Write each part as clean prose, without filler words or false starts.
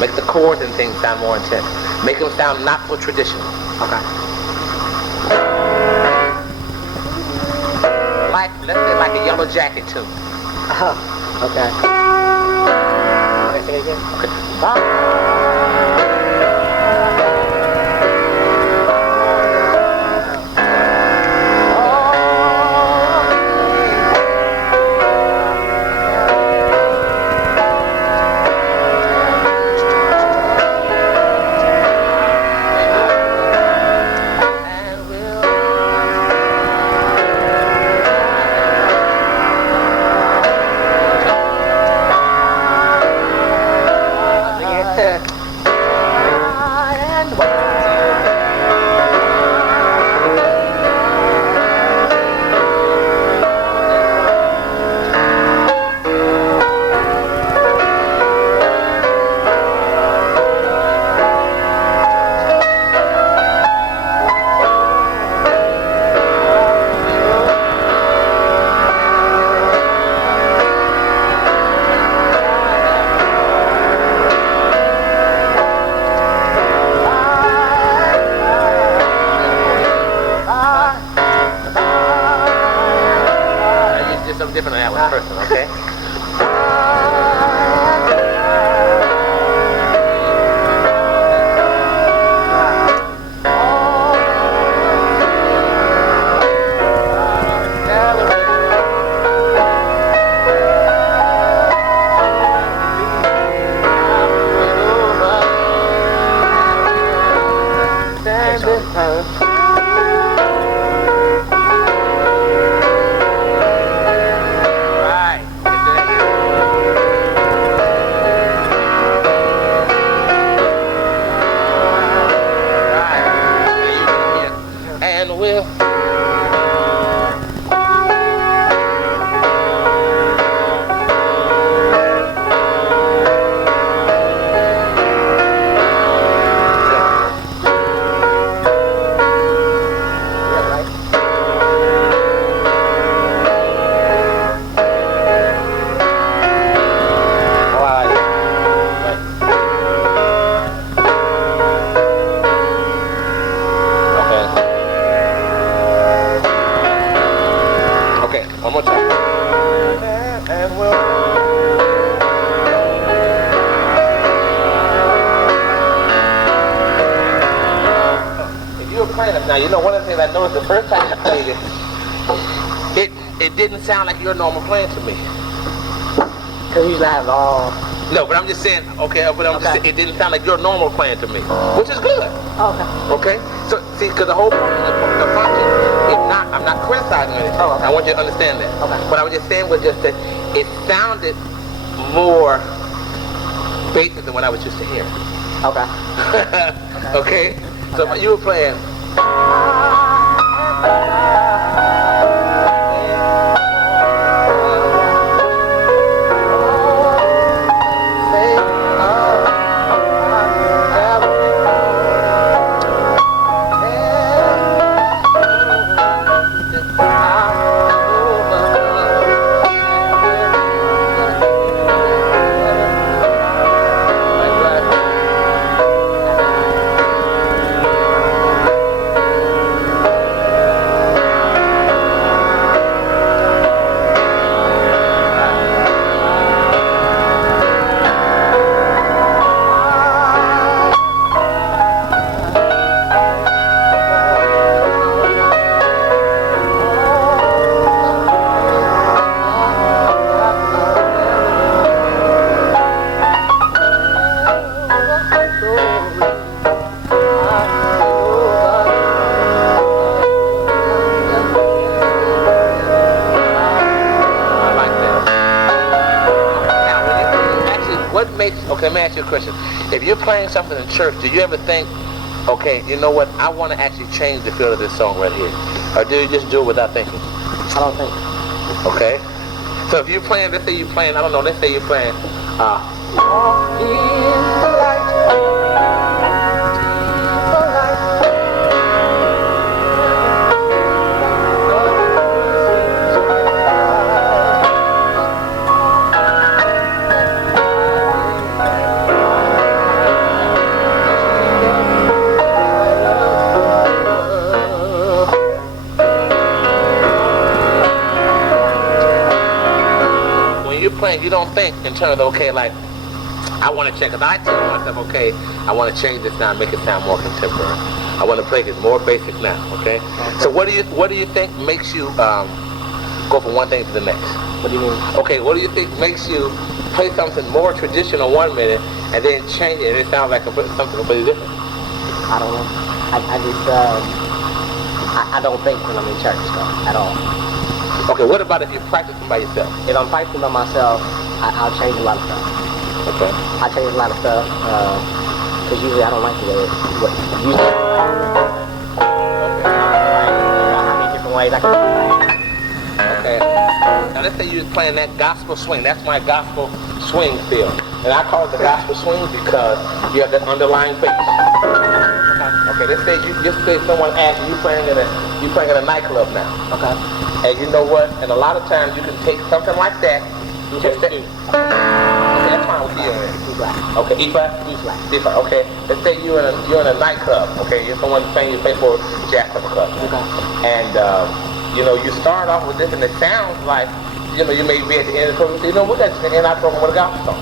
Make the chords and things sound more intense. Make them sound not so traditional. Okay. Like, let's say like a Yellow Jacket tune. Okay. Okay, say it again. Okay. Different than that one person, okay? Now, you know, one of the things I noticed the first time you played it didn't sound like your normal playing to me. Because usually I have all... No, but I'm just saying, okay, but I'm just saying, it didn't sound like your normal playing to me, which is good. Okay. Okay? So, see, because the whole point of the function is not, I'm not criticizing anything. Oh, okay. I want you to understand that. Okay. What I was just saying was just that it sounded more basic than what I was used to hearing. Okay. Okay? So you were playing... Okay, let me ask you a question. If you're playing something in church, do you ever think, okay, you know what, I want to actually change the feel of this song right here? Or do you just do it without thinking? I don't think. Okay? So if you're playing, let's say you're playing, I don't know, let's say you're playing, Walk in the light. playing, you don't think in terms of, okay, like, I want to change, because I tell myself, okay, I want to change this now and make it sound more contemporary. I want to play it more basic now, okay? So what do you think makes you go from one thing to the next? What do you mean? Okay, what do you think makes you play something more traditional 1 minute and then change it and it sounds like something completely different? I don't know. I just, I don't think when I'm in church, though, at all. Okay, what about if you're practicing by yourself? If I'm practicing by myself, I'll change a lot of stuff. Okay. I change a lot of stuff, because usually I don't like the way it, usually I don't like how many different ways I can play. Okay. Now let's say you're playing that gospel swing. That's my gospel swing feel. And I call it the gospel swing because you have that underlying bass. Okay, let's say you just say someone asks you playing in a nightclub now. Okay. And you know what? And a lot of times you can take something like that. Just that. Okay, that's fine with you. E flat. Okay, E flat? E flat. E flat. Okay. Let's say you're in a nightclub. Okay, you're someone saying you play for Jazz Supper Club. Okay. And you start off with this and it sounds like, you may be at the end of the program, say, we're going to end our program with a gospel song.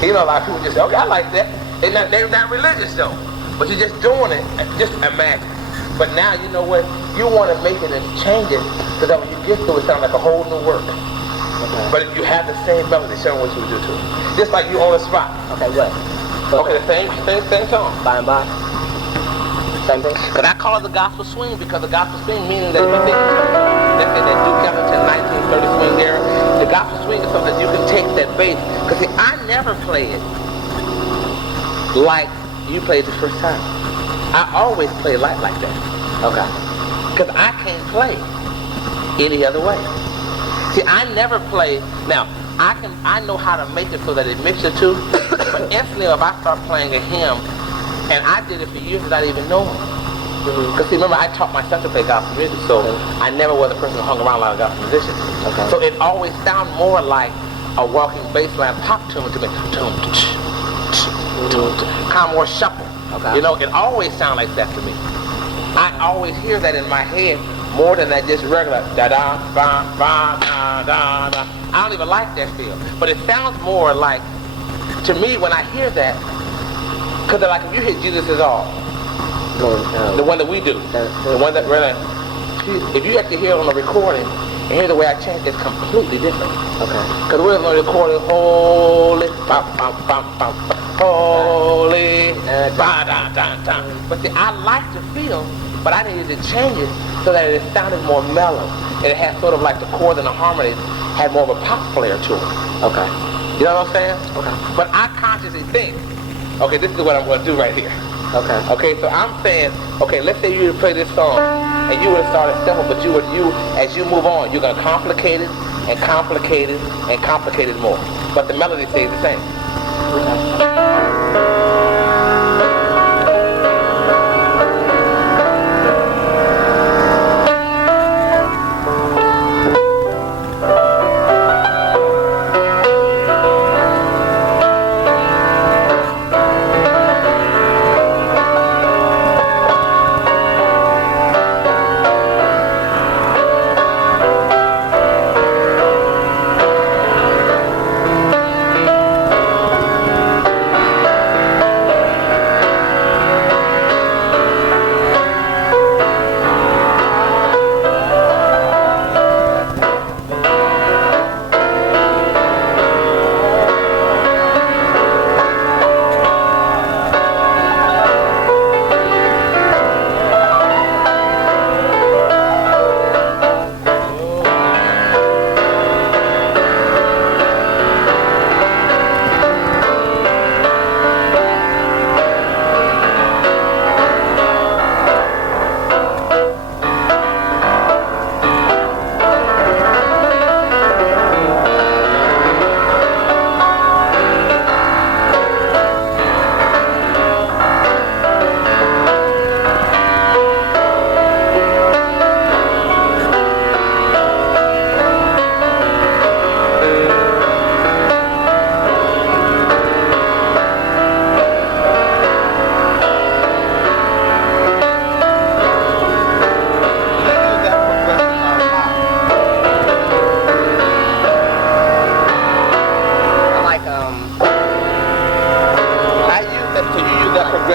Okay. A lot of people just say, okay, I like that. They're not religious though, but you're just doing it, just imagine. But now, you know what, you want to make it and change it so that when you get through it sounds like a whole new work. Okay. But if you have the same melody, show them what you would do to it. Just like you on the spot. Okay, what? Okay, the same song. By and by. Same thing? But I call it the gospel swing because the gospel swing meaning that you think, let's say that Duke Ellington 1930 swing era, the gospel swing is something that you can take that bass. Because see, I never play it like you played the first time. I always play like that. Okay. Because I can't play any other way. See, I never play, now, I know how to make it so that it mixes the two, but instantly if I start playing a hymn, and I did it for years without even knowing. Because see, remember, I taught myself to play gospel music, so I never was a person who hung around a lot of gospel musicians. Okay. So it always sounded more like a walking bass line pop tune to me. Kind of more shuffle. Okay. It always sounds like that to me. I always hear that in my head more than that just regular da-da, da-da. I don't even like that feel. But it sounds more like, to me, when I hear that, because like if you hit Jesus Is All, the one that we do, the one that really, if you actually hear it on the recording and hear the way I chant, it's completely different. Okay. Because we're on the recording, holy, holy, ba-da-da-da. But see, I like the feel, but I needed to change it so that it sounded more mellow. And it had sort of like the chords and the harmonies had more of a pop flair to it. Okay. You know what I'm saying? Okay. But I consciously think, okay, this is what I'm going to do right here. Okay. Okay, so I'm saying, okay, let's say you would play this song, and you would have started simple, but as you move on, you're going to complicate it, and complicate it, and complicate it more. But the melody stays the same. Okay.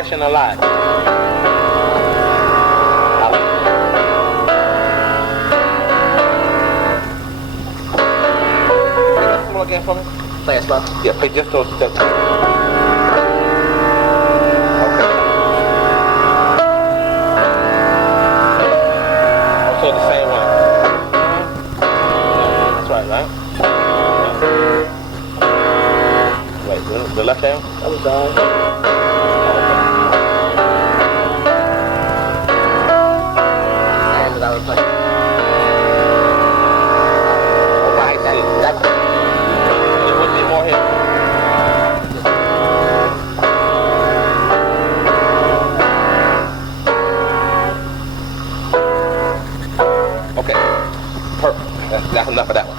question a lot. Again for me? Play it slow. Yeah, play just those steps. Okay. Also the same one. That's right, right? Wait, the left hand? That was all right. And that was playing. Oh, I see. It would be more here. Okay, perfect. That's enough of that one.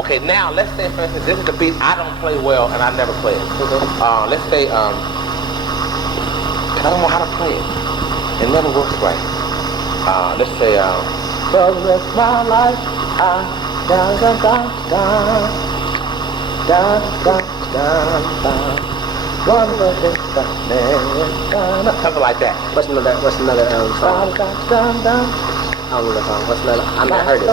Okay, now let's say, for instance, this is the beat I don't play well and I never play it. Let's say, I don't know how to play it. It never works right. Let's say, for the rest of my life, da da da da da da da da. Something like that. What's another song? I don't know the song. What's another? I might heard it.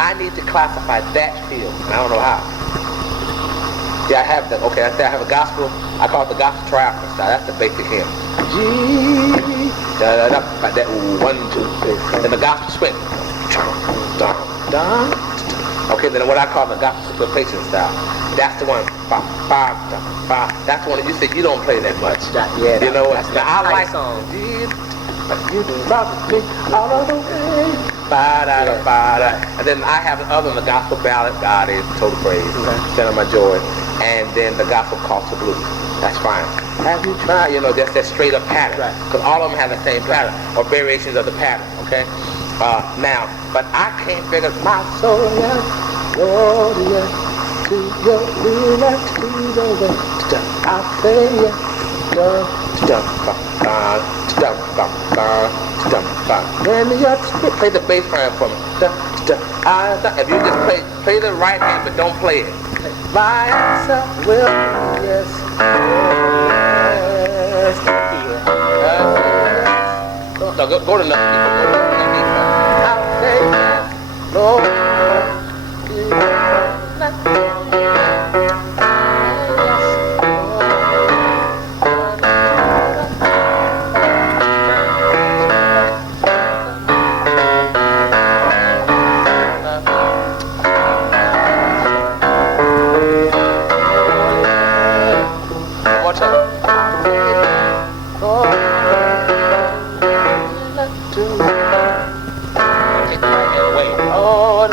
I need to classify that field, and I don't know how. Yeah, I have that. Okay, I say I have a gospel. I call it the gospel triumphant style. That's the basic hymn. G, da da da, like that. 1, 2, 3. And the gospel swing. Dun, dun. Okay, then what I call the gospel syncopation style. That's the one. Ba, ba, da, ba. That's the one that you said you don't play that much. Yeah, you know, that's I like song. You brought me all of the way. Ba-da-da, ba-da. And then I have the other one, the gospel ballad, God is total praise, center of my joy. And then the gospel calls for blues. That's fine. Have you tried? You know, that's that straight up pattern. Because all of them have the same pattern or variations of the pattern, okay? Now, but I can't figure my soul, yes, Lord, yes, to your relax, to the west. I say yes, dun, dun, dun, dun, dun, dun, dun. When you play the bass line for me. If you just play the right hand, but don't play it. My answer will be yes. Yes. No, go to another key. I'll say yes, Lord. Take the right hand away. Oh,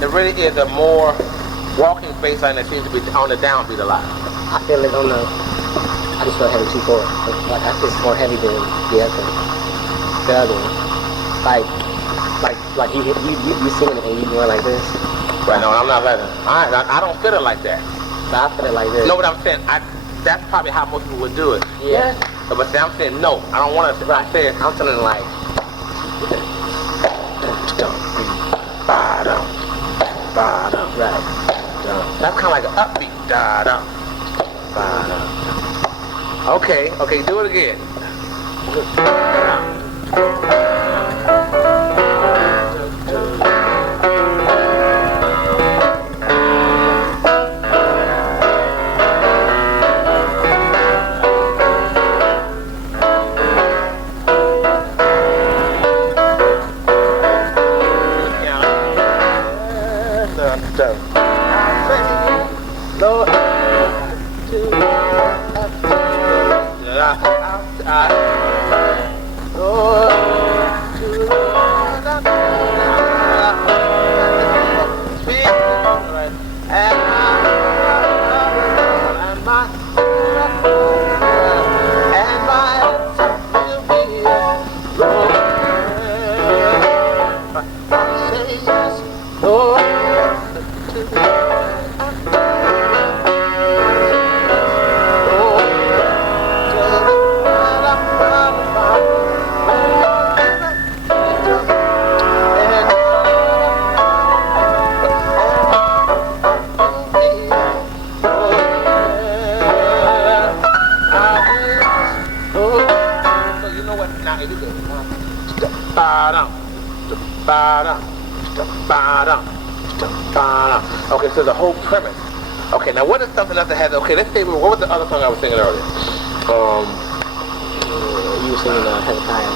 there really is a more walking bass line that seems to be on the downbeat a lot. I feel it on the. I just feel heavy T4. Like I feel it's more heavy than the other one. Like you singing it and you doing like this. Right, no, I'm not letting. I don't feel it like that. But I feel it like this. No, but I'm saying that's probably how most people would do it. Yeah. But see, I'm saying no. I don't want to. I'm saying I'm feeling like. Right. That's kind of like an upbeat. Okay, do it again. Okay, so the whole premise. Okay, now what is something else that has? Okay, let's say what was the other song I was singing earlier? You were singing Hezekiah.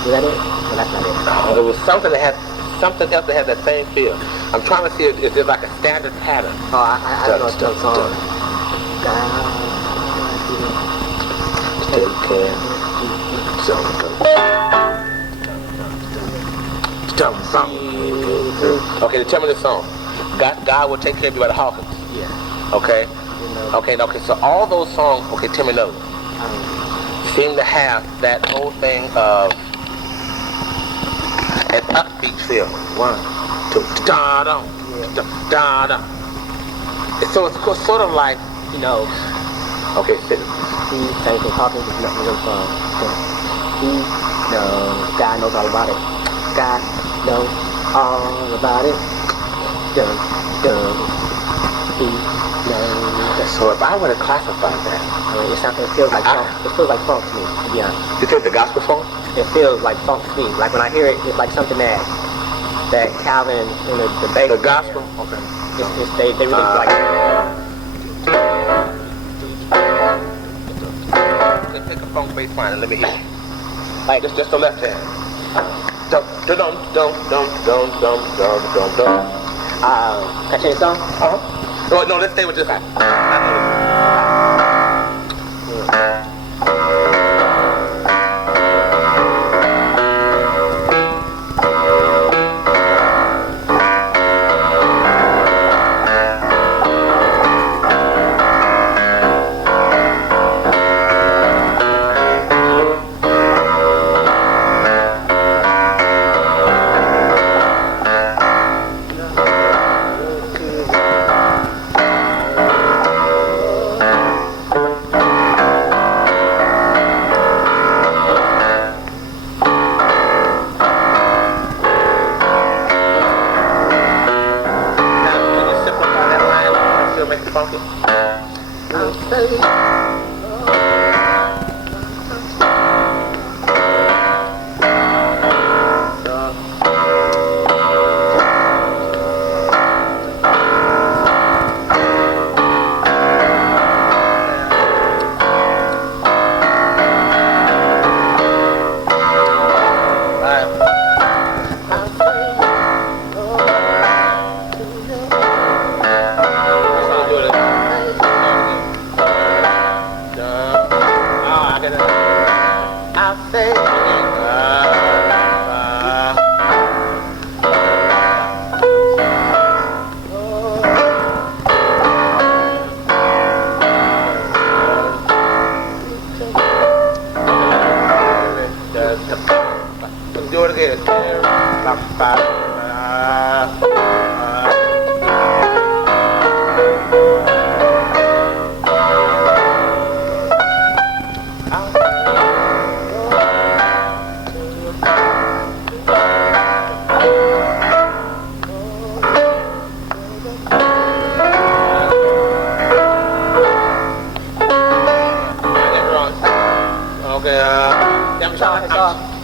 Was that it? No, that's not it. It was something that had something else that had that same feel. I'm trying to see if there's like a standard pattern. Oh, I know it's the song. Take care. Okay, tell me the song. God will take care of you by the Hawkins. Yeah. Okay. Okay. So all those songs, okay, tell me those. Seem to have that whole thing of an upbeat feel. 1, 2, da da da da. So it's sort of like he knows. Okay, sit. He sang for Hawkins is nothing good song. He knows. God knows all about it. God knows all about it. He knows. So if I were to classify that, I mean, it feels like funk. It feels like funk to me, to be honest. You think the gospel funk? It feels like funk to me. Like when I hear it, it's like something that Calvin in the bass. The gospel? Okay. They really like. Let's take a funk bass line and let me hear it. Like just the left hand. Can I change the song? No, let's stay with this one. Let's do it again.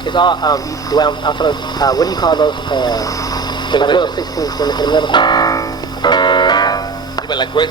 It's all, what do you call those, like little 16s in the middle? You mean like Grace?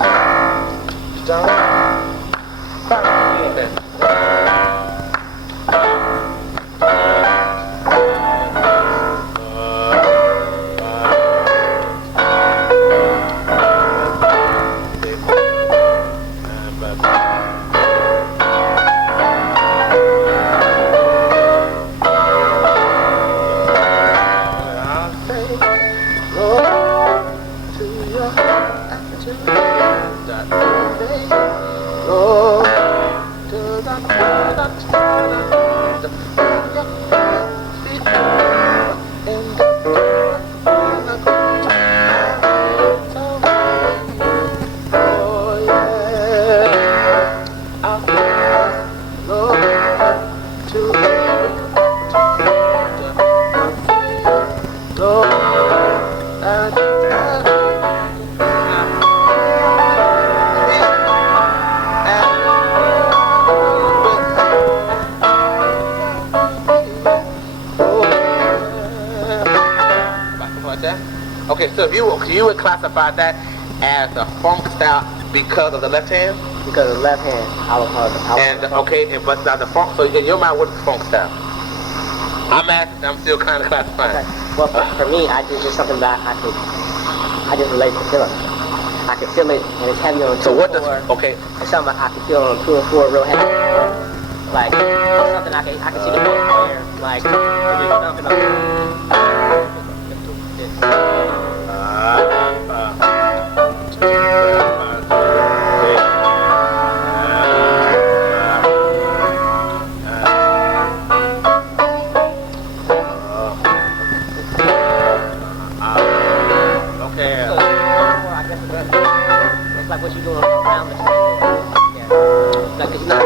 Okay, so if you would classify that as a funk style because of the left hand? Because of the left hand, I would call it the but now the funk, so in your mind, what is funk style? I'm still kind of classifying. Okay. Well, for me, it's something that I just relate to feeling. I can feel it, and it's heavy on 2 so and what 4. does, okay. It's something I can feel on 2 and 4 real heavy. Like, it's something I can see the bass player, like, just dumping up. It's like what you're doing around the table. Yeah. Like it's not.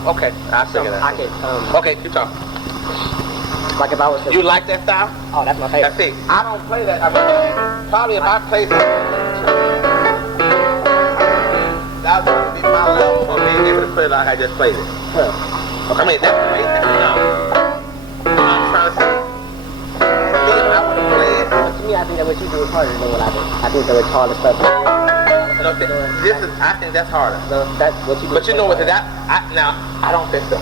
Okay, I figure that. Okay, keep talking. Like if I was to... You like that style? Oh, that's my favorite. See, I don't play that. I mean, probably if I played that would be my level for being able to play like I just played it. Huh. Okay. I mean, that's amazing. No. I'm trying to say, if I would have played... But to me, I think that what you do is harder than what I do. I think that it's harder stuff. No, I think that's harder. No, that's what you do. But you know what? Now, I don't think so.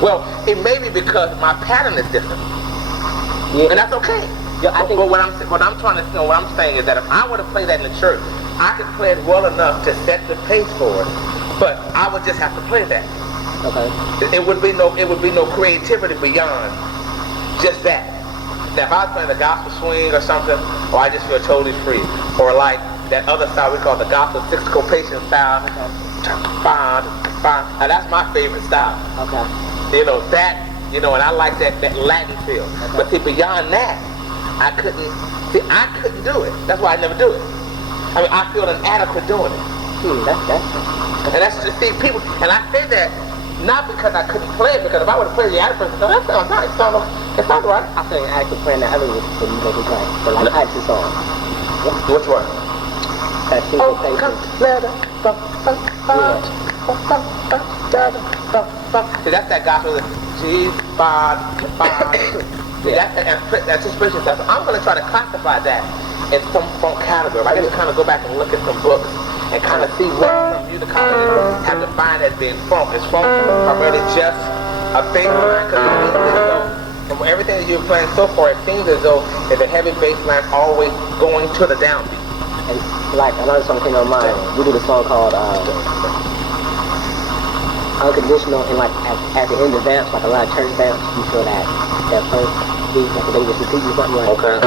Well, it may be because my pattern is different. Yeah. And that's okay. Yeah, I think. But what I'm trying to know, what I'm saying is that if I were to play that in the church, I could play it well enough to set the pace for it. But I would just have to play that. Okay. It would be no creativity beyond just that. Now, if I was playing the gospel swing or something, or I just feel totally free, or like that other style we call the gospel syncopation style. Now that's my favorite style. Okay. You know that, and I like that Latin feel. Okay. But see, beyond that, I couldn't do it. That's why I never do it. I mean, I feel inadequate doing it. And that's just, see, people, and I say that not because I couldn't play it, because if I would have played the adequate, no, that sounds nice. It sounds right. I feel inadequate playing that other one when you make it play. The like action song. Which one? That syncopation. See, that's that gospel. See, that's expression stuff. So I'm going to try to classify that in some funk category. I just kind of go back and look at some books and kind of see what some musicologists have defined as being funk. Is funk primarily just a bass line? Because it seems as though, from everything that you're playing so far, it seems as though there's a heavy bass line always going to the downbeat. And like another song came on mind. We did a song called Unconditional, and like at the end of vamps, like a lot of church vamps, you feel that first beat, like they just repeat you something like. Okay.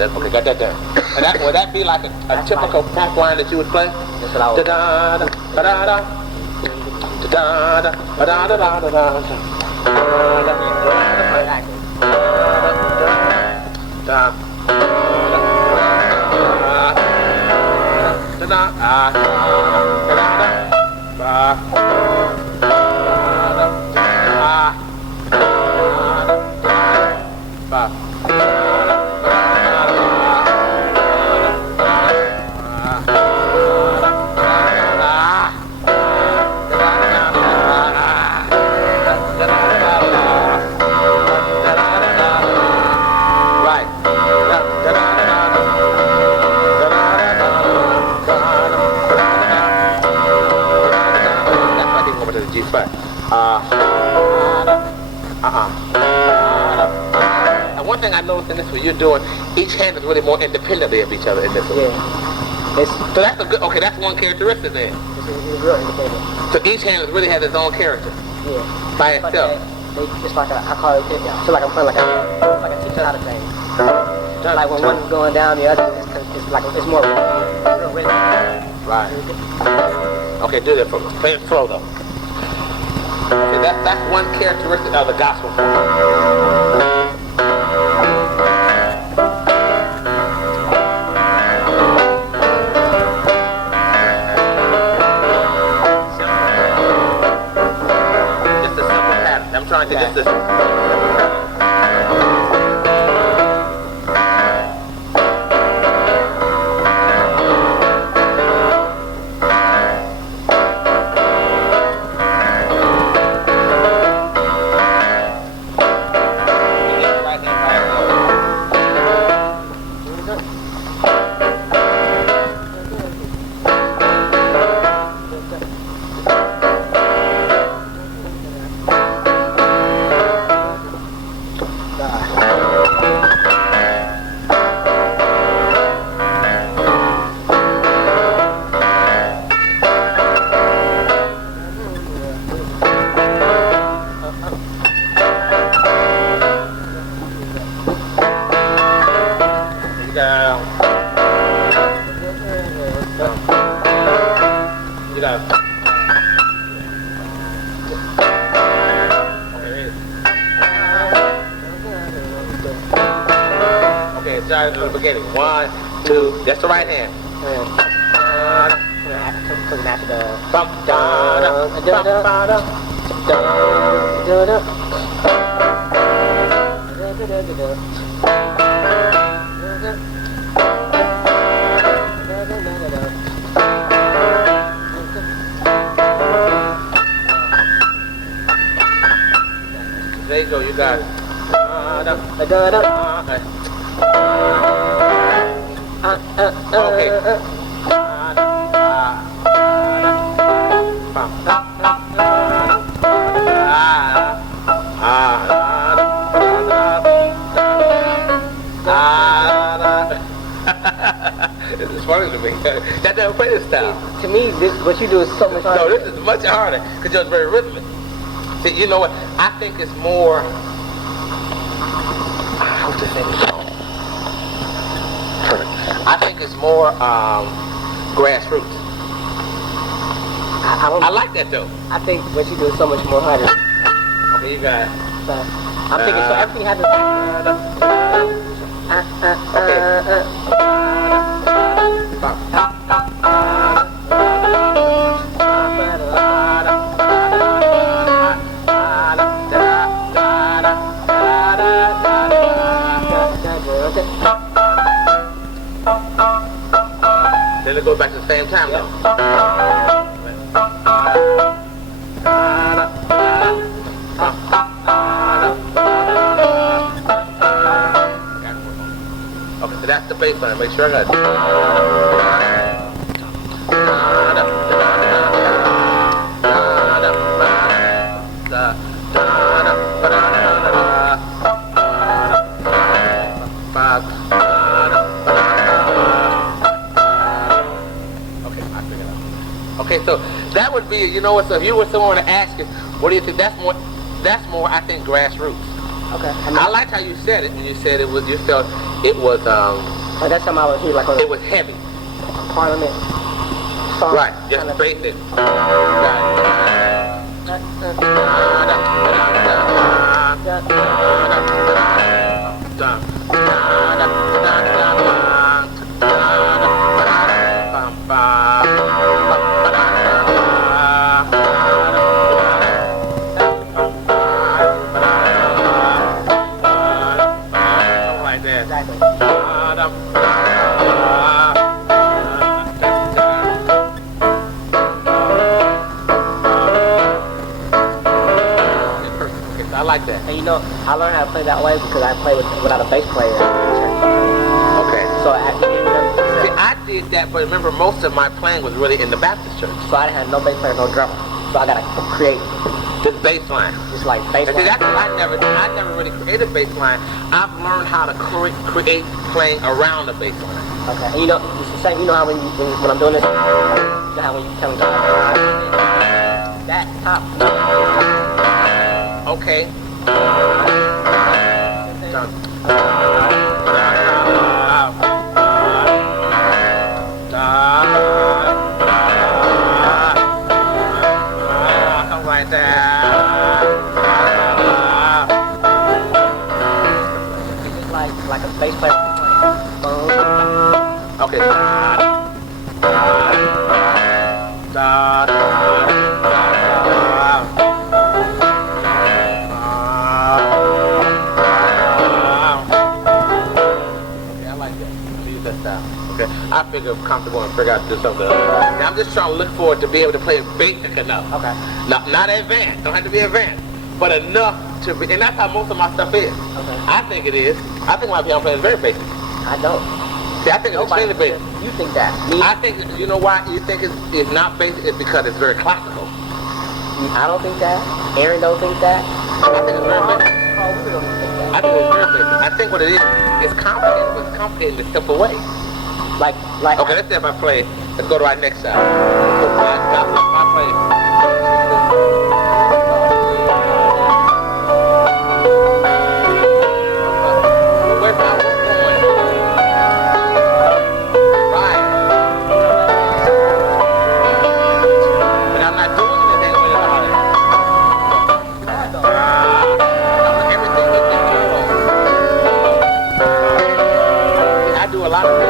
Okay, got that down. And that, would that be like a typical funk line that you would play? That's what I would. Da da da da da da da da da da da da. Right. but and one thing I noticed in this what you're doing, each hand is really more independently of each other in this one. Yeah. So that's a good. Okay, that's one characteristic then. It's real independent. So each hand really has its own character. Yeah. By itself. It's like I call it. I feel like I'm playing like a teeter-totter thing. Like when one's going down, the other it's like it's more real rhythm. Right. Okay, do that for me. Play it slow though. Okay, that's one characteristic of the gospel form. Trying to get this. To the beginning. 1, 2. That's the right hand. There you go. You got it. Okay. This is funny to me. That doesn't play this style. To me, what you do is so much harder. No, this is much harder because you're very rhythmic. See, you know what? I think it's more. What's the thing? I think it's more grassroots. I like that though. I think what you do is so much more harder. Okay, you got it. So, I'm thinking so everything has Then it goes back to the same time though. Okay, so that's the bass line. Make sure I got it. Okay, so that would be, you know what, so if you were someone to ask it, what do you think, that's more, I think, grassroots. Okay. I liked how you said it, and you said it was, you felt it was, like that's something I would hear, like it was heavy. Parliament song. Right, just basic. I like that. And you know, I learned how to play that way because I played without a bass player. Okay. So see, I did that, but remember, most of my playing was really in the Baptist church. So I didn't have no bass player, no drummer. So I gotta create this bass line. just like bass And see, line. that's what I never really created bass line. I've learned how to create playing around the bass line. Okay. And you know, it's the same. You know how when I'm doing this, you know how when you tell me that top. Okay. Something like that. It's just like a bass player. Okay. I figure I'm comfortable and figure out to do something else. Now I'm just trying to look forward to be able to play basic enough. Okay. Not advanced, don't have to be advanced, but enough to be, and that's how most of my stuff is. Okay. I think it is. I think my piano playing is very basic. I don't. See, I think it's extremely basic. You think that? Me? I think, you know why you think it's not basic? It's because it's very classical. I don't think that. Aaron don't think that. I think it's very basic. Oh, we don't think that. I think it's very basic. I think what it is, it's complicated, but it's complicated in a simple way. Like. Okay, let's see if I play. Let's go to our next side. I play. Where's my work going? Right. But I'm not doing anything with it. Everything is internal. I do a lot of things.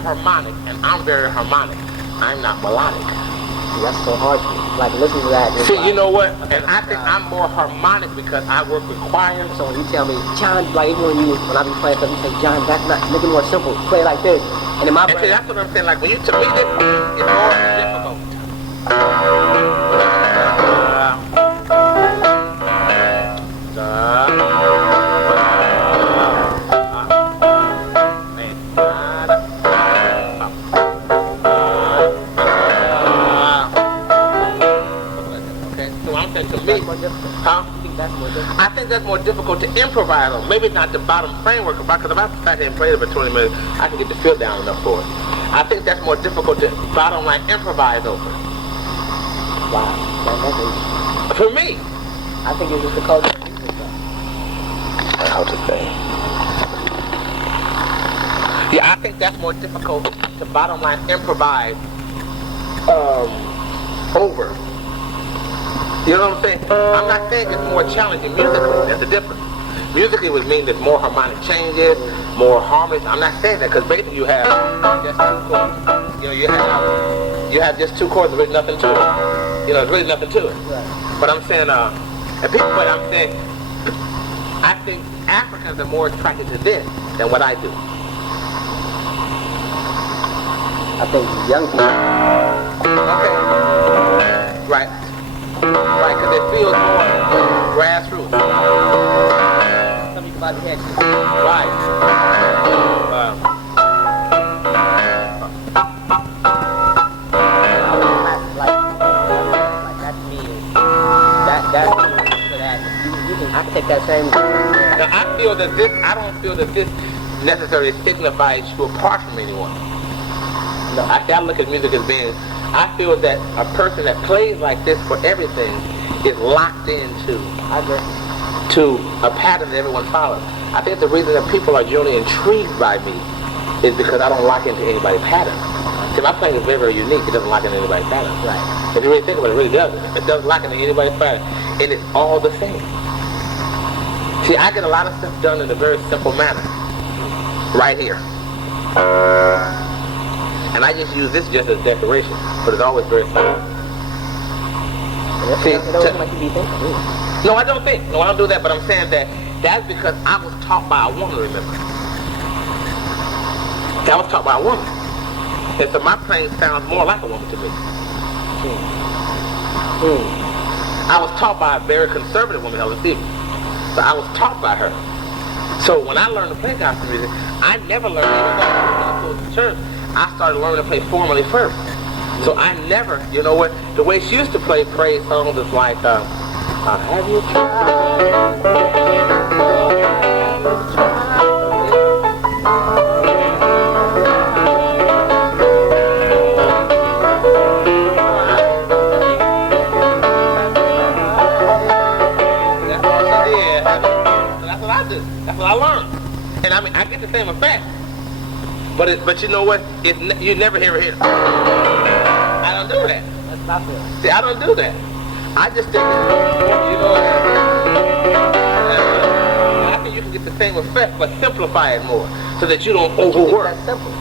Harmonic, and I'm very harmonic. I'm not melodic. See, that's so hard for me. Like, listen to that. See, you know what? And I think I'm more harmonic because I work with choirs. So when you tell me, John, like even when I be playing stuff, you say, John, that's not, make it more simple. Play it like this. And in my brain, see, that's what I'm saying. Like when you, to me, this is more difficult. Huh? I think that's more difficult to improvise on. Maybe not the bottom framework, because if I sat here and played it for 20 minutes, I can get the feel down enough for it. I think that's more difficult to bottom line improvise over. Wow. For me. I think it's just the culture. How to say? Yeah, I think that's more difficult to bottom line improvise over. You know what I'm saying? I'm not saying it's more challenging musically. That's the difference. Musically would mean there's more harmonic changes, more harmonies. I'm not saying that because basically you have just two chords. You know, you have just two chords. There's really nothing to it. You know, there's really nothing to it. Right. But I'm saying, I think Africans are more attracted to this than what I do. I think young people. Okay. Right. Right, because it feels more grassroots. Some people about to head. Right. Like that means that I can take that same. Now I don't feel that this necessarily signifies you apart from anyone. No. I look at music as being, I feel that a person that plays like this for everything is locked into to a pattern that everyone follows. I think the reason that people are generally intrigued by me is because I don't lock into anybody's pattern. See, my playing is very, very unique. It doesn't lock into anybody's pattern. Right. If you really think about it, it really doesn't. It doesn't lock into anybody's pattern. And it's all the same. See, I get a lot of stuff done in a very simple manner. Right here. And I just use this just as decoration, but it's always very simple. See, It doesn't like you be thinking. no, I don't think. No, I don't do that. But I'm saying that that's because I was taught by a woman. Remember, I was taught by a woman, and so my playing sounds more like a woman to me. I was taught by a very conservative woman, Helen Stevens. So I was taught by her. So when I learned to play gospel music, I never learned, even though I was in church, I started learning to play formally first. So I never, you know what, the way she used to play praise songs is like, have you tried? That's what I learned. And I mean, I get the same effect. But you know what? You never hear it. I don't do that. That's not fair. See, I don't do that. I just think that, you know, I think you can get the same effect, but simplify it more so that you don't overwork. That's simple.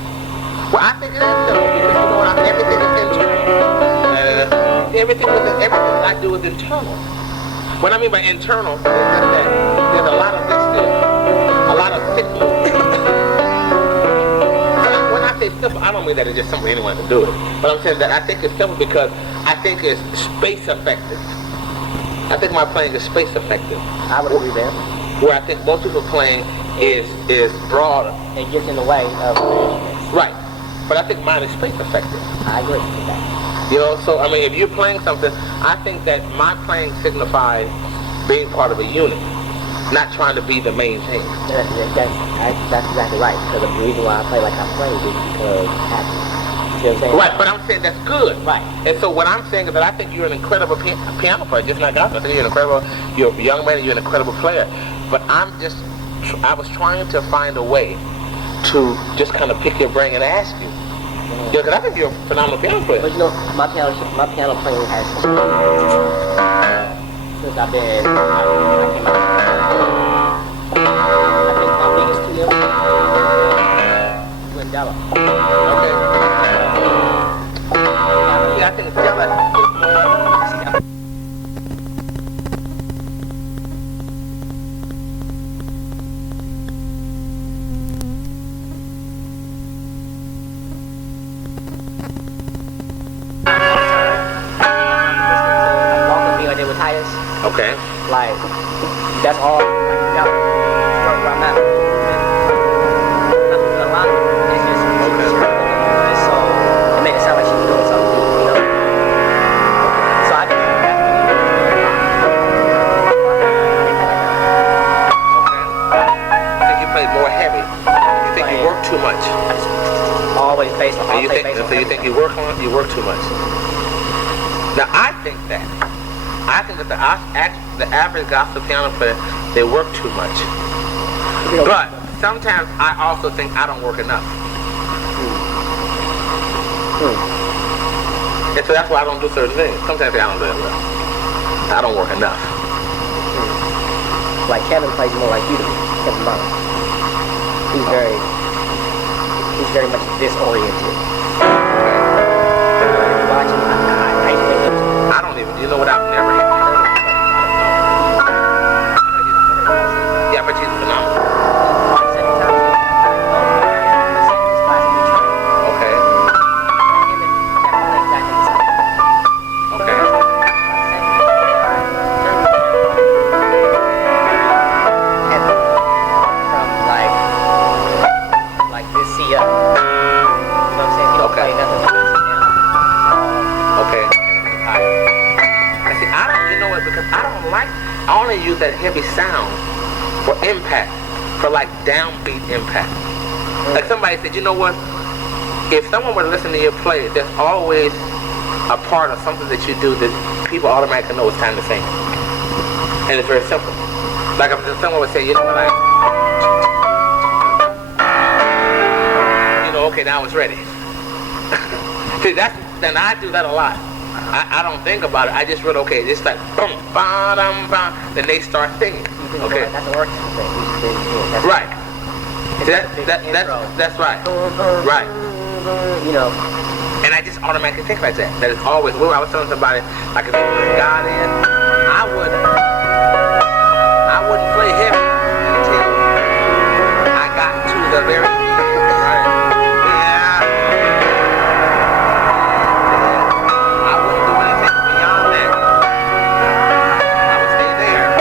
Well, I think it is simple because you know what? Everything is internal. Everything I do is internal. What I mean by internal is that there's a lot of this still, a lot of signals. When I say simple, I don't mean that it's just simple anyone can do it. But I'm saying that I think it's simple because I think it's space effective. I think my playing is space effective. I would agree there. Where I think most people playing is broader. It gets in the way of the instruments. Right. But I think mine is space effective. I agree with that. You know, so I mean, if you're playing something, I think that my playing signifies being part of a unit, not trying to be the main thing. That's exactly right. Because the reason why I play like I play is because it happens. You know what I'm saying? Right, but I'm saying that's good. Right. And so what I'm saying is that I think you're an incredible piano player, just not gospel. I think you're a young man and you're an incredible player. But I was trying to find a way to just kind of pick your brain and ask you. Yeah, because I think you're a phenomenal piano player. But you know, my piano playing has since I've been, I came out. I think my biggest two years was Della. Okay. Yeah, I think Della is more. Okay. Like, that's all. Like, that was where I'm at. Nothing but a lot of it. It's just, just so, it made it sound like she was doing something, you know. So I just, Okay. I think you played more heavy. You think you work too much. always based on, So you think you work too much. Now I think that the average gospel piano player, they work too much. But sometimes I also think I don't work enough. And so that's why I don't do certain things. Sometimes I don't do it well. I don't work enough. Like Kevin plays more like you do, Kevin Bond. He's very much disoriented. Watching, I don't even, you know what, I've never hit. Yeah, but he's phenomenal. Okay. Okay. From like this see up. You know what I'm saying? He don't play nothing but this down. Okay. I see, I don't, you know what, because I only use that heavy sound for impact, for like downbeat impact. Like somebody said, you know what, if someone were to listen to your play, there's always a part of something that you do that people automatically know it's time to sing. And it's very simple. Like if someone would say, you know what, okay, now it's ready. See, then I do that a lot. I don't think about it. I just read, okay, just like boom, ba-dum, ba. Then they start singing. Okay. That's an orchestra thing. Right. See, that's right. Right. You know, And I just automatically think like that. That is always, when I was telling somebody, like if you put God in, I wouldn't play heavy until I got to the very end, right? Yeah. I wouldn't do anything beyond that. I would stay there.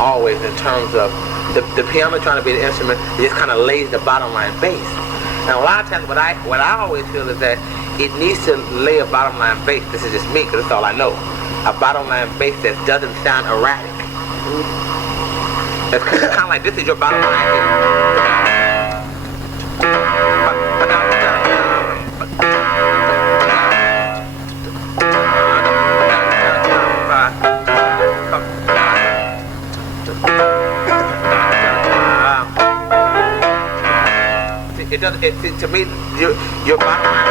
Always in terms of the piano trying to be the instrument, it just kind of lays the bottom line bass. And a lot of times what I always feel is that it needs to lay a bottom line bass. This is just me because that's all I know. A bottom line bass that doesn't sound erratic. It's kind of like this is your bottom line. To me, your bottom line.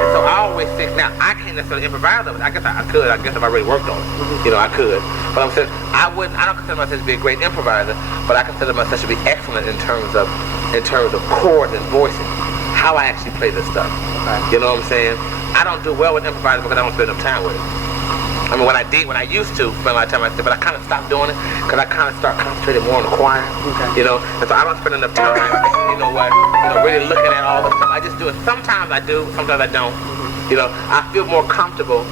And so I always think, now I can't necessarily improvise on it. I guess I could. I guess if I really worked on it, you know, I could. But I'm saying I don't consider myself to be a great improviser, but I consider myself to be excellent in terms of chords and voicing, how I actually play this stuff. Okay. You know what I'm saying? I don't do well with improvising because I don't spend enough time with it. I mean, when I used to spend a lot of time, but I kind of stopped doing it because I kind of start concentrating more on the choir, okay. You know, and so I don't spend enough time, really looking at all the stuff. I just do it. Sometimes I do, sometimes I don't. You know, I feel more comfortable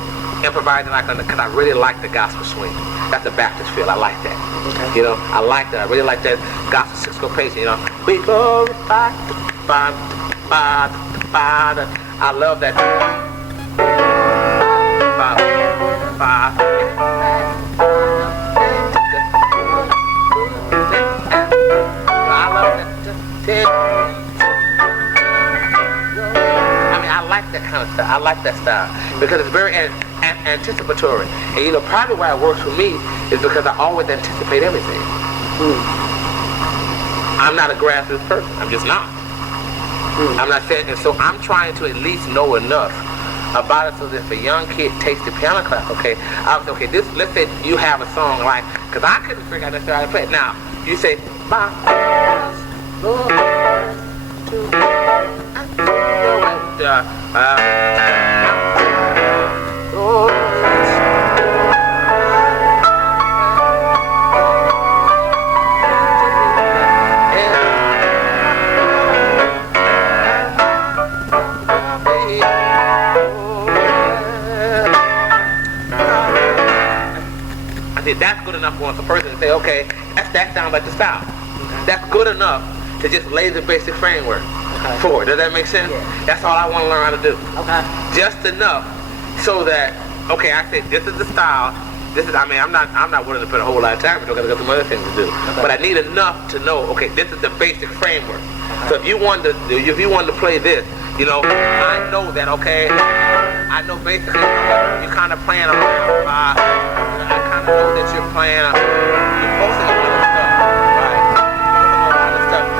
improvising because I really like the gospel swing. That's a Baptist feel. I like that. Okay. You know, I like that. I really like that gospel six-copation. You know, we glorify, I love that. That kind of style. I like that style because it's very anticipatory. And you know, probably why it works for me is because I always anticipate everything. I'm not a grassroots person. I'm just not. I'm not saying, and so I'm trying to at least know enough about it so that if a young kid takes the piano class, okay, I'll say, okay, let's say you have a song like, because I couldn't figure out necessarily how to play it. Now, you say, bye. That's good enough for a person to say, okay, that sounds like the style. Okay. That's good enough to just lay the basic framework for it. Does that make sense? Yeah. That's all I want to learn how to do. Okay. Just enough so that, okay, I say this is the style. This is, I mean, I'm not willing to put a whole lot of time into it because I've got some other things to do. Okay. But I need enough to know, okay, this is the basic framework. Okay. So if you wanted to play this, you know, I know that, okay, I know basically you're kind of playing around. I kind of know that you're playing. You're posting a lot of stuff, right? You're posting a lot of stuff.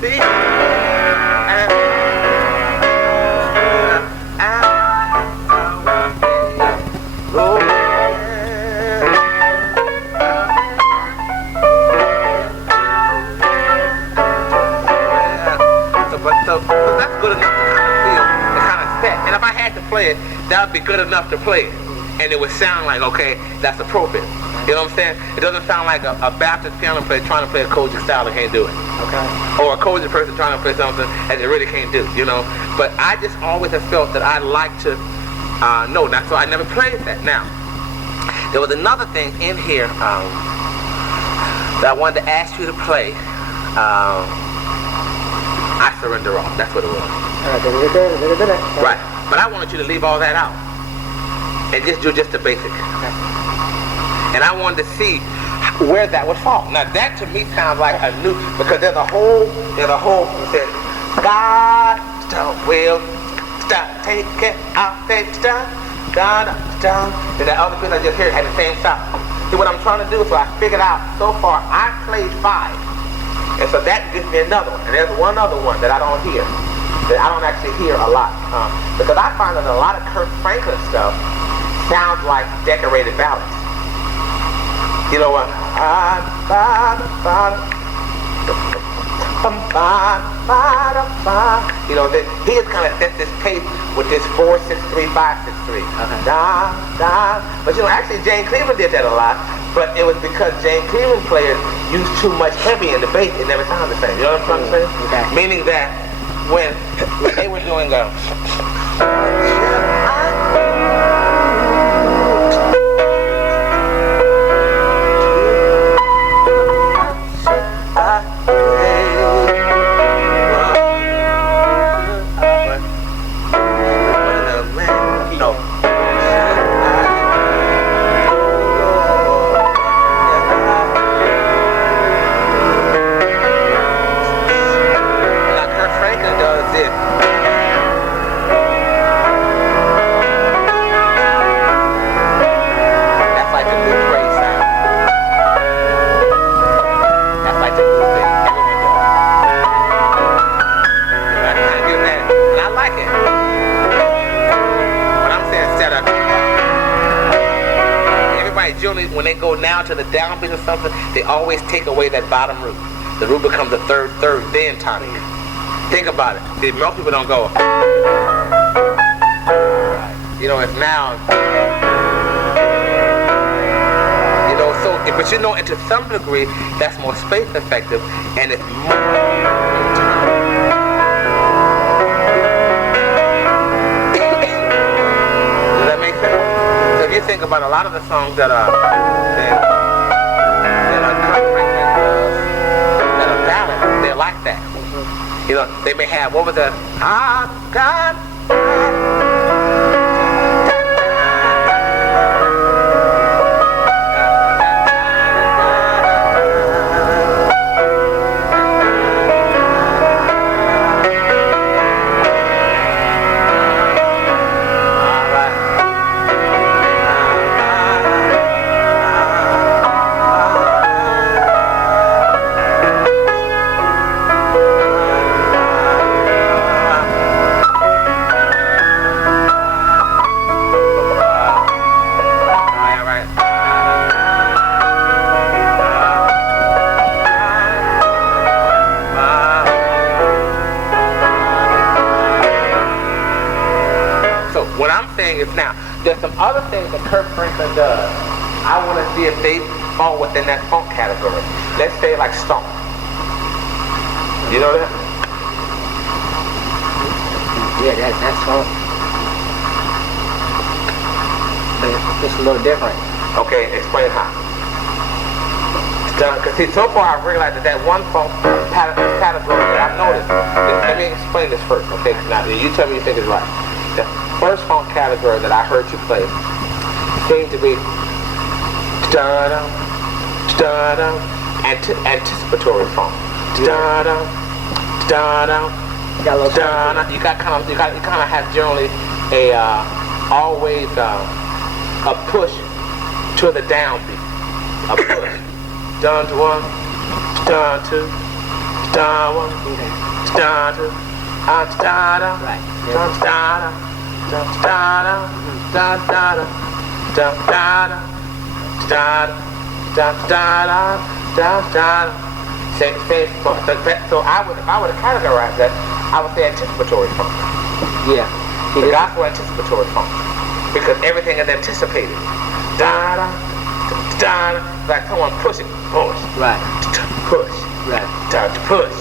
See? So that's good enough to kind of feel, to kind of set. And if I had to play it, that would be good enough to play it. And it would sound like, okay, that's appropriate. You know what I'm saying? It doesn't sound like a Baptist piano player trying to play a Kojic style and can't do it. Okay. Or a Kojic person trying to play something that they really can't do, you know? But I just always have felt that I like to know that, so I never played that. Now, there was another thing in here that I wanted to ask you to play. I Surrender All. That's what it was. Right. But I wanted you to leave all that out and just do just the basic. Okay. And I wanted to see where that would fall. Now that to me sounds like a new, because there's a whole God will take it out, take it down. And that other piece I just heard had the same sound. See what I'm trying to do, so I figured out so far I played 5. And so that gives me another one. And there's one other one that I don't hear. That I don't actually hear a lot. Because I find that a lot of Kirk Franklin stuff sounds like decorated ballads. You know what? You know, he has kind of set this pace with this 4-6-3-5-6-3. But you know, actually Jane Cleveland did that a lot, but it was because Jane Cleveland players used too much heavy in the bass, it never sounded the same. You know what I'm trying to say? Okay. Meaning that when they were doing when they go now to the downbeat or something, they always take away that bottom root. The root becomes a third, then tonic. Think about it. See, most people don't go. You know, it's now. You know, so, but you know, and to some degree, that's more space effective, and it's more. Does that make sense? So if you think about a lot of the songs that are ballads, they're like that. You know, they may have, what was that? God. Now, there's some other things that Kirk Franklin does. I want to see if they fall within that funk category. Let's say like stomp. You know that? Yeah, that's funk. But it's a little different. Okay, explain how. Because see, so far I've realized that one funk category that I've noticed. Let me explain this first, okay? Now, you tell me you think it's right. The first funk category that I heard you play seemed to be anticipatory funk. You kind of have generally a always a push to the downbeat. A push. Down to one, down two, down one, down two, down, right. So if I were to categorize that, I would say anticipatory funk. Yeah. The gospel anticipatory funk. Because everything is anticipated. Like someone pushing, push. Right. Push. Right. Push.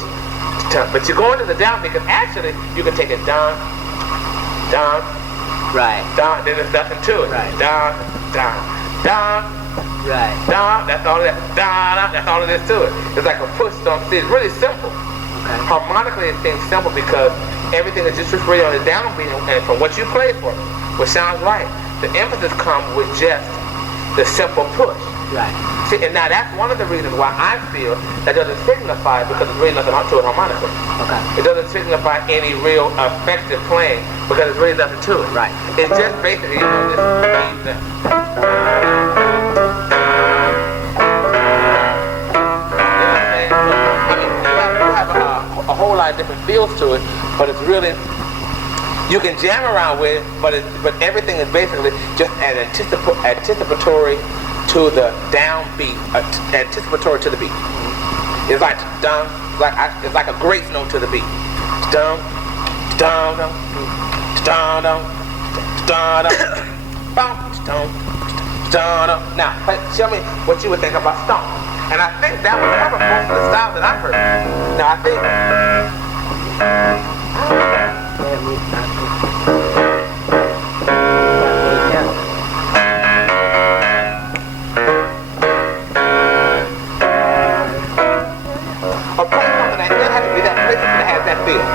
But you go into the down because actually you can take it down. Right. Down, then there's nothing to it. Right. Down. Right. Down, that's all that. That's all it is to it. It's like a push song. See, it's really simple. Okay. Harmonically, it seems simple because everything is just really on the downbeat, and from what you played for me, which sounds right, the emphasis comes with just the simple push. Right. See, and now that's one of the reasons why I feel that doesn't signify, because it's really nothing to it harmonically. Okay. It doesn't signify any real effective playing because there's really nothing to it. Right. It's just basically, you know, this. A whole lot of different feels to it, but it's really, you can jam around with it, but everything is basically just an anticipatory to the downbeat, anticipatory to the beat. It's like dum, it's like a grace note to the beat. Dum, dum, dum, dum, dum, dum, dum, dum, dum. Now, show me what you would think about stomp. And I think that would cover most of the styles that I've heard. Now I think. Or play something that doesn't have to be that place that has that feel.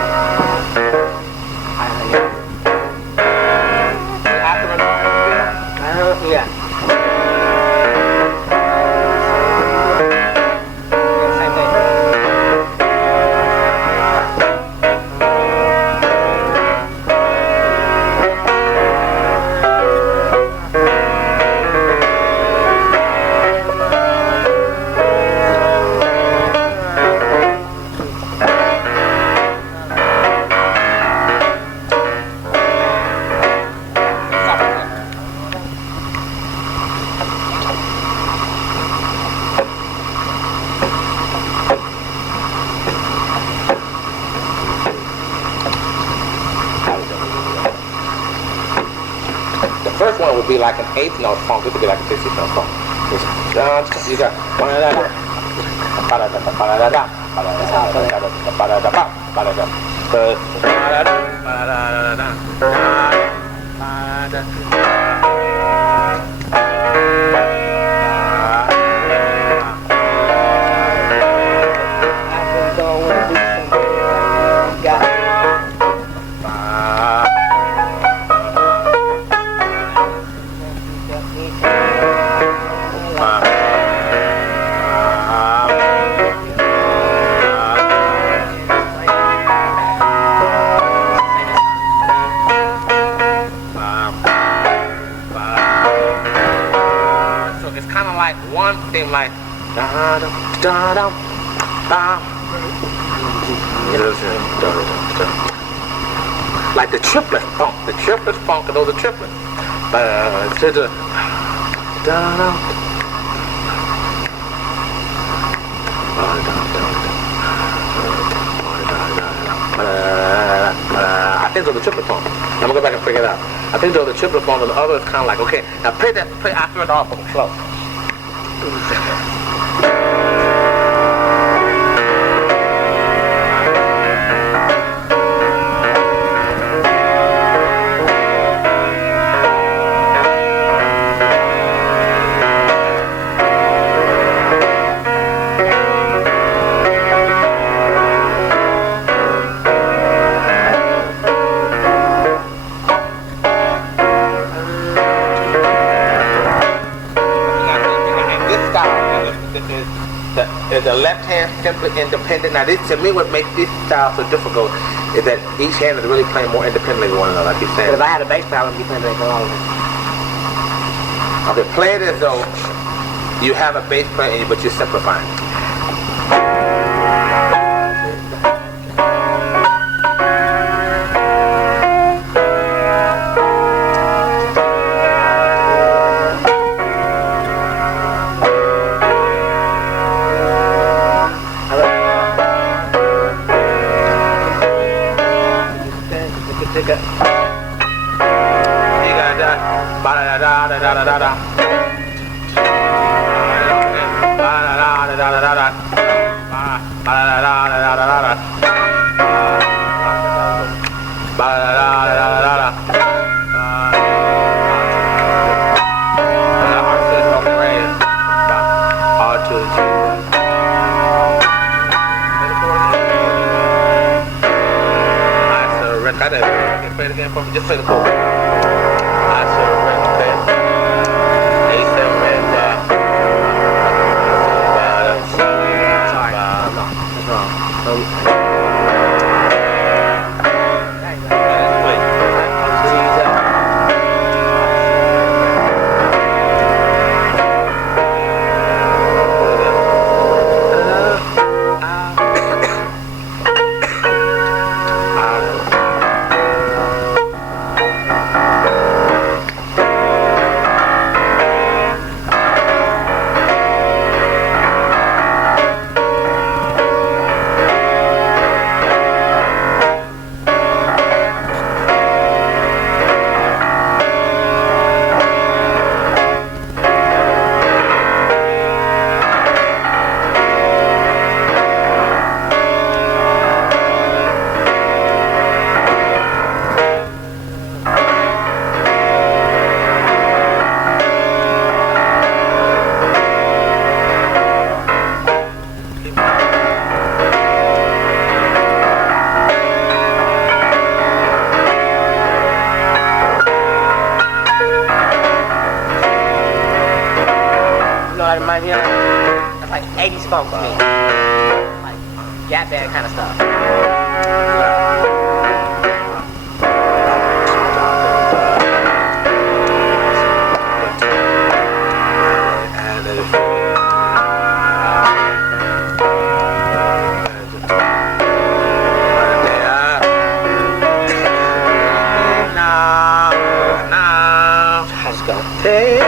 Yeah. First one would be like an eighth note funk. This would be like a 16th note funk. You got one thing like da da da da da, like the triplet funk. The triplet funk, those are triplets. I think those are the triplet funk. I'm gonna go back and figure it out. I think those are the triplet funk, and the other is kind of like, okay, now play that. I threw it off of the slow. The left hand simply independent. Now this, to me, what makes this style so difficult is that each hand is really playing more independently than one another, like you're saying. But if I had a bass player, I would be playing bass all of it. Okay, play it as though you have a bass player, but you're simplifying. Play it again for me. Just play the chord. I surrender. A7 and remind me of? That's like 80s funk to me. Like Gap Band kind of stuff. Hey.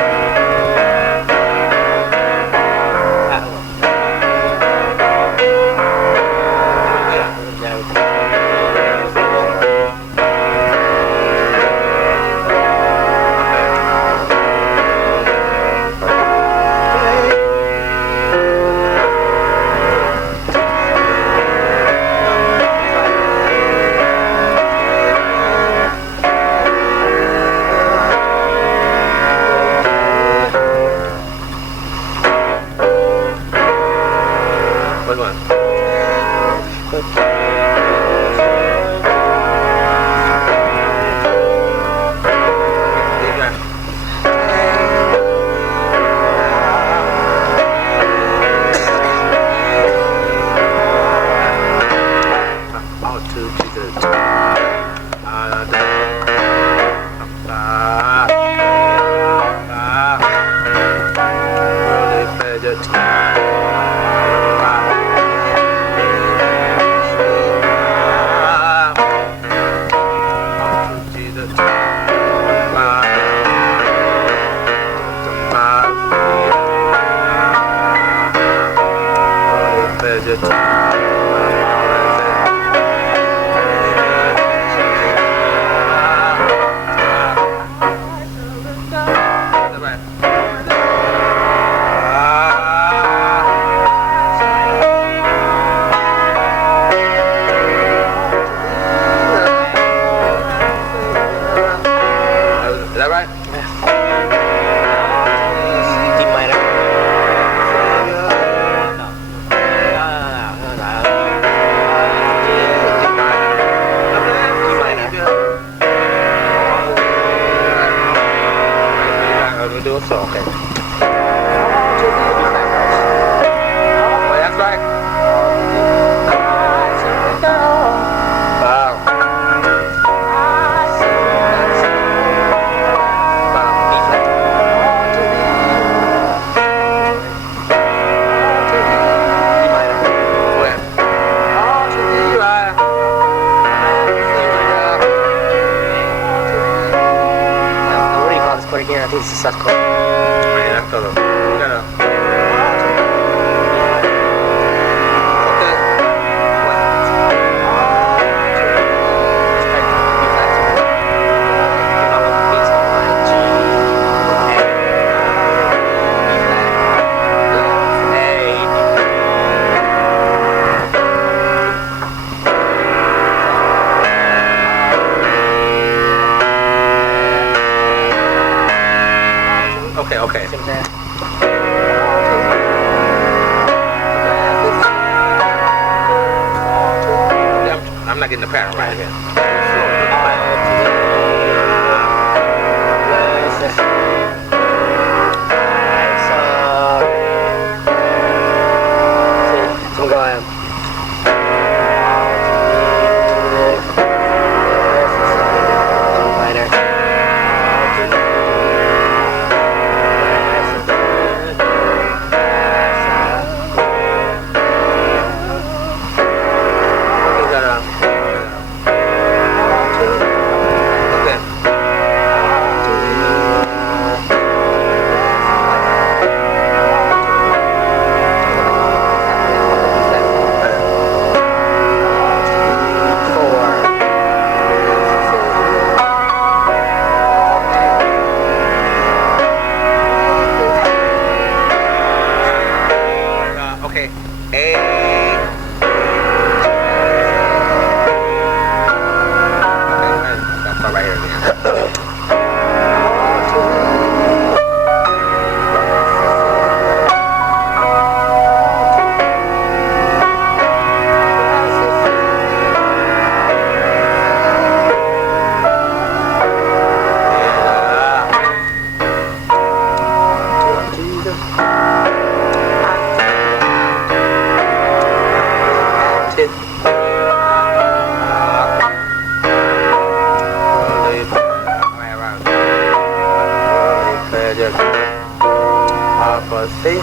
see.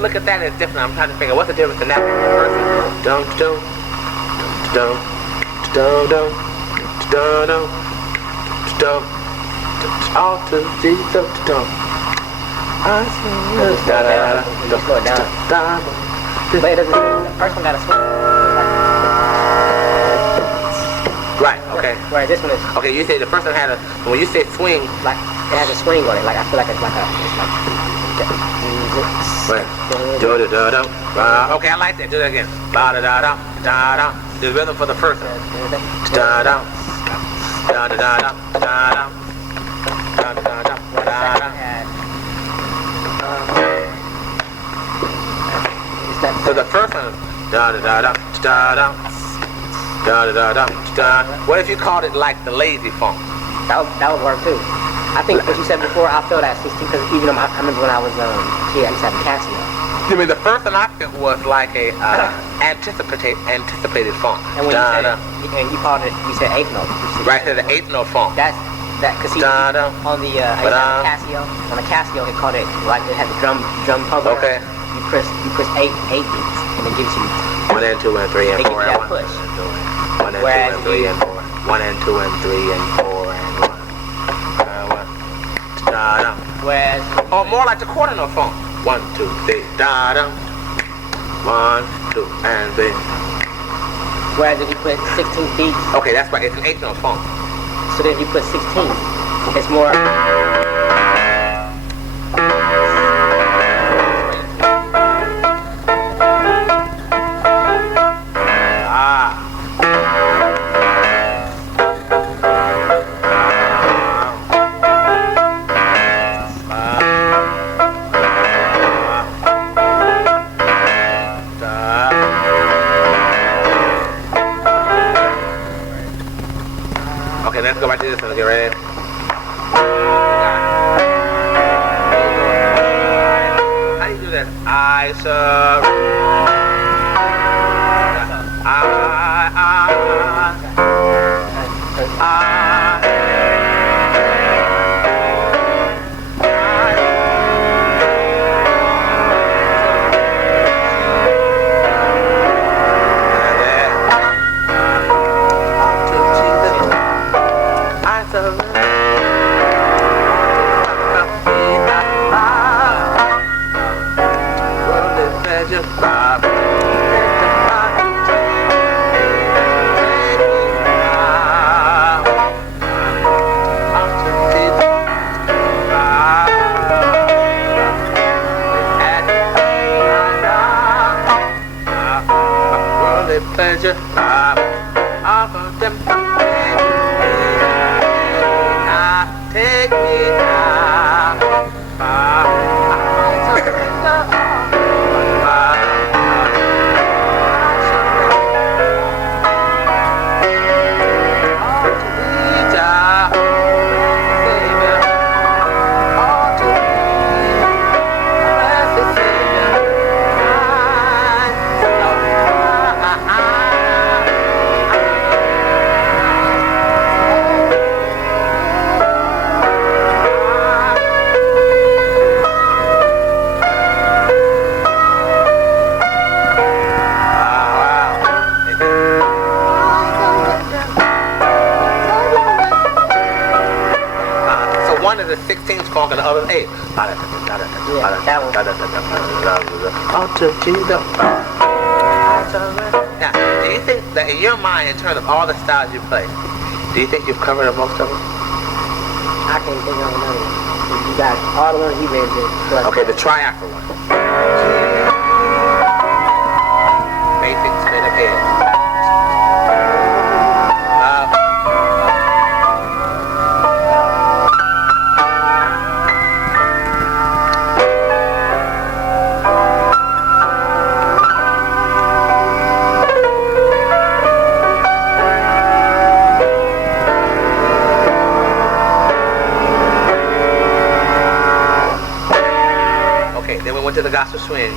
Look at that, it's different. I'm trying to figure out what's the difference in that person. Dum dum dum dum dum dum dum dum. All to Jesus dum. I Slow it down. But it doesn't. The first one got a swing. Right. Okay. Right. This one is. Okay. You say the first one had a. When you say swing, like it has a swing on it. Like I feel like it's like a. It's like. Right. Do da da da. Okay, I like that. Do that again. Ba da da da da da. The rhythm for the first one. Da da da da da da da da da da da. So the first one. Da da da da da da da da da da. What if you called it like the lazy funk? That would work too. I think what you said before, I felt at 16 because even though I remember when I was kid, I used to have a Casio. You mean the first one I felt was like a anticipated funk. And when you said it, and you called it, you said eighth note. Right there, the eighth note funk. That because see on the I used to have a Casio. On the Casio, it called it like it had the drum program. Okay. You press eight beats, and it gives you 1 and 2 and 3 and 4 and 1. Push. 1 and 2 and 3 and 4. 1 and 2 and 3 and 4 and 1. Da da. Whereas. Or more like the quarter note funk. 1, 2, 3. Da da. 1, 2 and 3. Whereas if you put 16 beats. Okay, that's right. It's an eighth note funk. So then if you put 16, it's more. Okay, let's go back to this one. Get ready. How do you do that? I surrender. Pleasure, all of them. Take me now. 16th funk and the other 8. Oh, to Jesus. Now, do you think that in your mind, in terms of all the styles you play, do you think you've covered most of them? I can't think of another one. You got all the ones he mentioned. Okay, the triactor one. Basic spin ahead. Then we went to the gospel swing.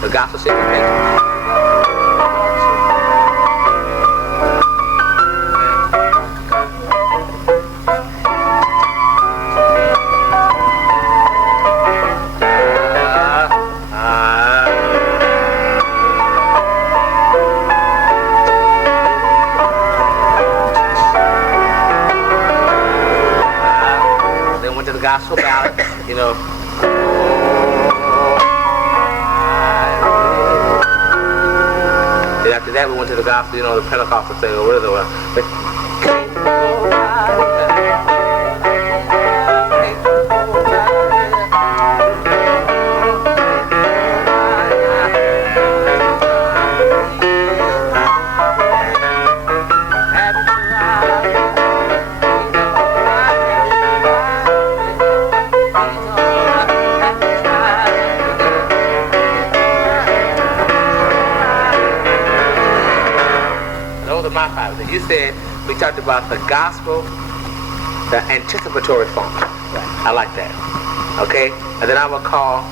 The gospel syncopations. Then went to the gospel ballad, you know. Then after that, we went to the gospel, you know, the Pentecostal thing, or whatever. My five. You said we talked about the gospel, the anticipatory funk. Right. I like that. Okay? And then I will call,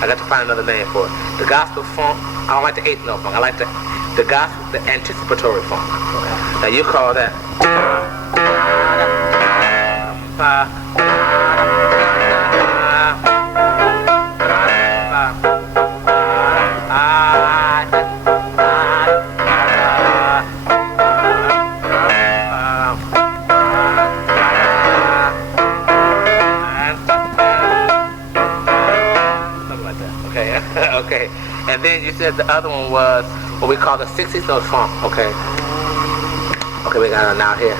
I got to find another name for it. The gospel funk, I don't like the eighth note funk. I like the gospel, the anticipatory funk. Okay. Now you call that. Okay, and then you said the other one was what we call the 60s note funk. Okay. Okay, we got it now here.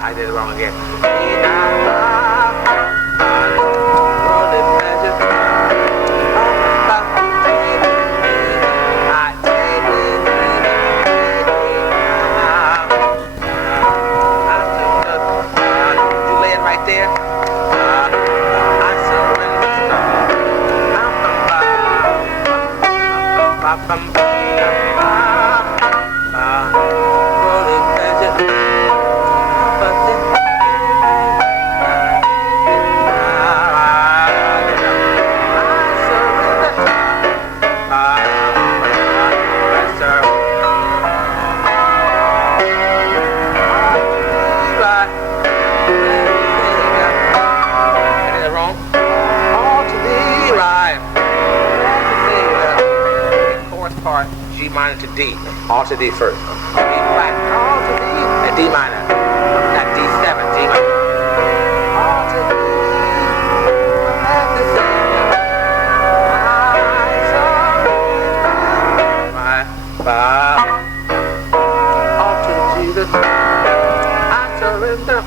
I did it wrong again. You lay it right there. I surrender. G minor to D, all to D first. B flat, all to D, and D minor. Not D7, G minor. All to D, and the Savior. All to Jesus, I surrender.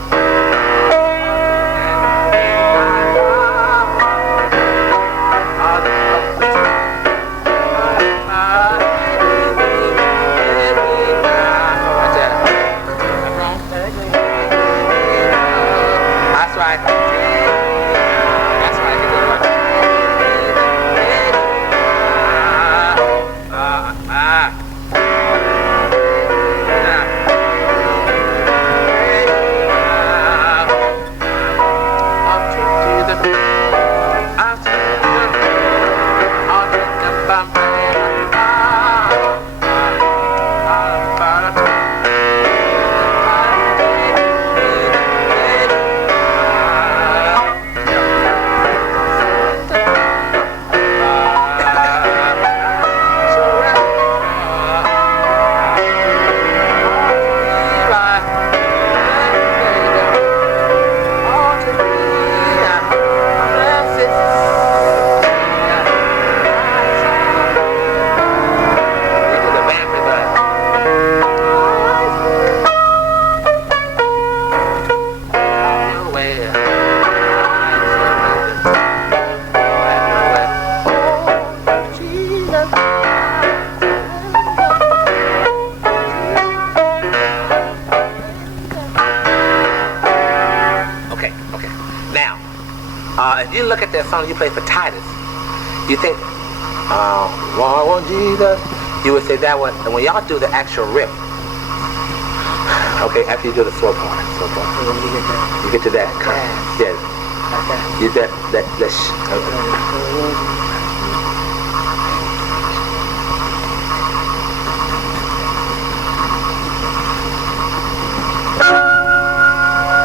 If you look at that song you play for Titus, you think, Lord Jesus, you would say that one. And when y'all do the actual riff, okay, after you do the slow part, you get to that. Yeah. You that.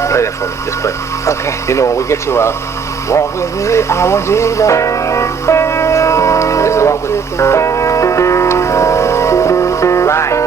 Play that for me. Just play. Okay. You know, when we get to walk with me, I want Jesus. This is walk with me. Right.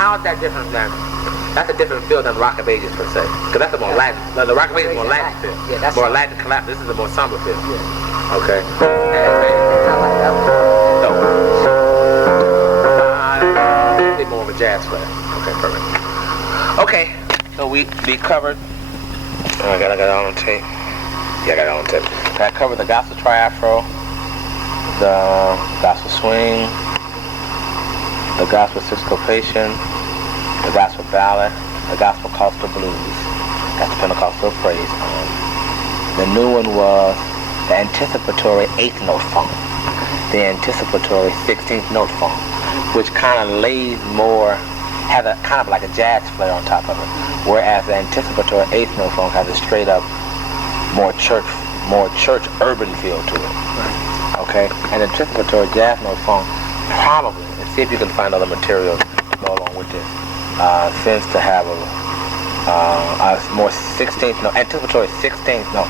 How is that different than? That's a different feel than Rock of Ages per se, because that's a more Latin. The Rock of Ages is more Latin feel. Yeah, that's more Latin collapse. This is a more somber feel. Yeah. Okay. More of a jazz player. Okay, perfect. Okay, so we covered. I got it on tape. Yeah, I got it on tape. I covered the gospel tri-afro, the gospel swing, the gospel syncopation, the gospel ballad, the gospel coastal blues. That's the Pentecostal praise. The new one was the anticipatory 8th note funk, the anticipatory 16th note funk, which kind of lays more, has a kind of like a jazz flair on top of it, whereas the anticipatory 8th note funk has a straight up more church urban feel to it. Okay, and the anticipatory jazz note funk probably, and see if you can find other material to go along with this, seems to have a more 16th note, anticipatory 16th note.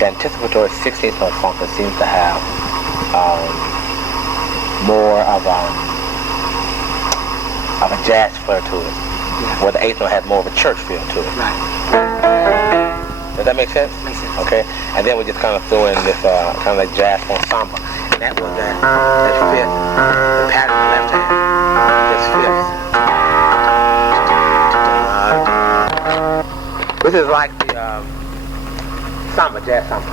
The anticipatory 16th note funk that seems to have more of a jazz flair to it, where the 8th note has more of a church feel to it. Right. Does that make sense? Makes sense. Okay, and then we just kind of threw in this kind of like jazz ensemble, and that was that fifth, the pattern on the left hand, just fifths. This is like the samba, jazz samba.